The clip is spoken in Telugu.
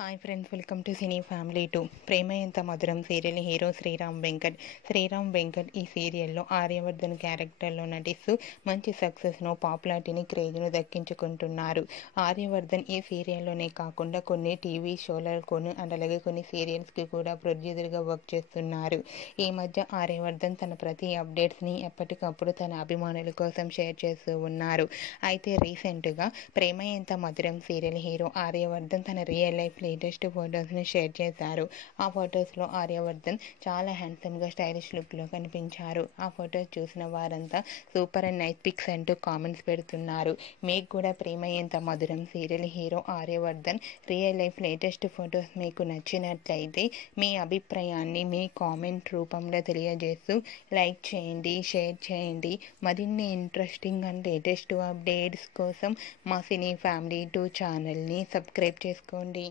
Hi friends, welcome to cine family 2. ప్రేమ ఎంత మధురం సీరియల్ హీరో శ్రీరామ్ వెంకట్ ఈ సీరియల్లో ఆర్యవర్ధన్ క్యారెక్టర్లో నటిస్తూ మంచి సక్సెస్ను, పాపులారిటీని, క్రేజ్ను దక్కించుకుంటున్నారు. ఆర్యవర్ధన్ ఈ సీరియల్లోనే కాకుండా కొన్ని టీవీ షోలకు అండ్ అలాగే కొన్ని సీరియల్స్కి కూడా ప్రొడ్యూసర్గా వర్క్ చేస్తున్నారు. ఈ మధ్య ఆర్యవర్ధన్ తన ప్రతి అప్డేట్స్ని ఎప్పటికప్పుడు తన అభిమానుల కోసం షేర్ చేస్తూ ఉన్నారు. అయితే రీసెంట్గా ప్రేమ ఎంత మధురం సీరియల్ హీరో ఆర్యవర్ధన్ తన రియల్ లైఫ్ లేటెస్ట్ ఫొటోస్ని షేర్ చేశారు. ఆ ఫొటోస్లో ఆర్యవర్ధన్ చాలా హ్యాండ్సమ్గా స్టైలిష్ లుక్లో కనిపించారు. ఆ ఫొటోస్ చూసిన వారంతా సూపర్ అండ్ నైస్ పిక్స్ అంటూ కామెంట్స్ పెడుతున్నారు. మీకు కూడా ప్రేమ ఎంత మధురం serial hero Aryavardhan real life latest photos మీకు నచ్చినట్లయితే మీ అభిప్రాయాన్ని మీ కామెంట్ రూపంలో తెలియజేస్తూ లైక్ చేయండి, షేర్ చేయండి. మరిన్ని ఇంట్రెస్టింగ్ అండ్ లేటెస్ట్ అప్డేట్స్ కోసం మా సినీ ఫ్యామిలీ 2 ఛానల్ని సబ్స్క్రైబ్ చేసుకోండి.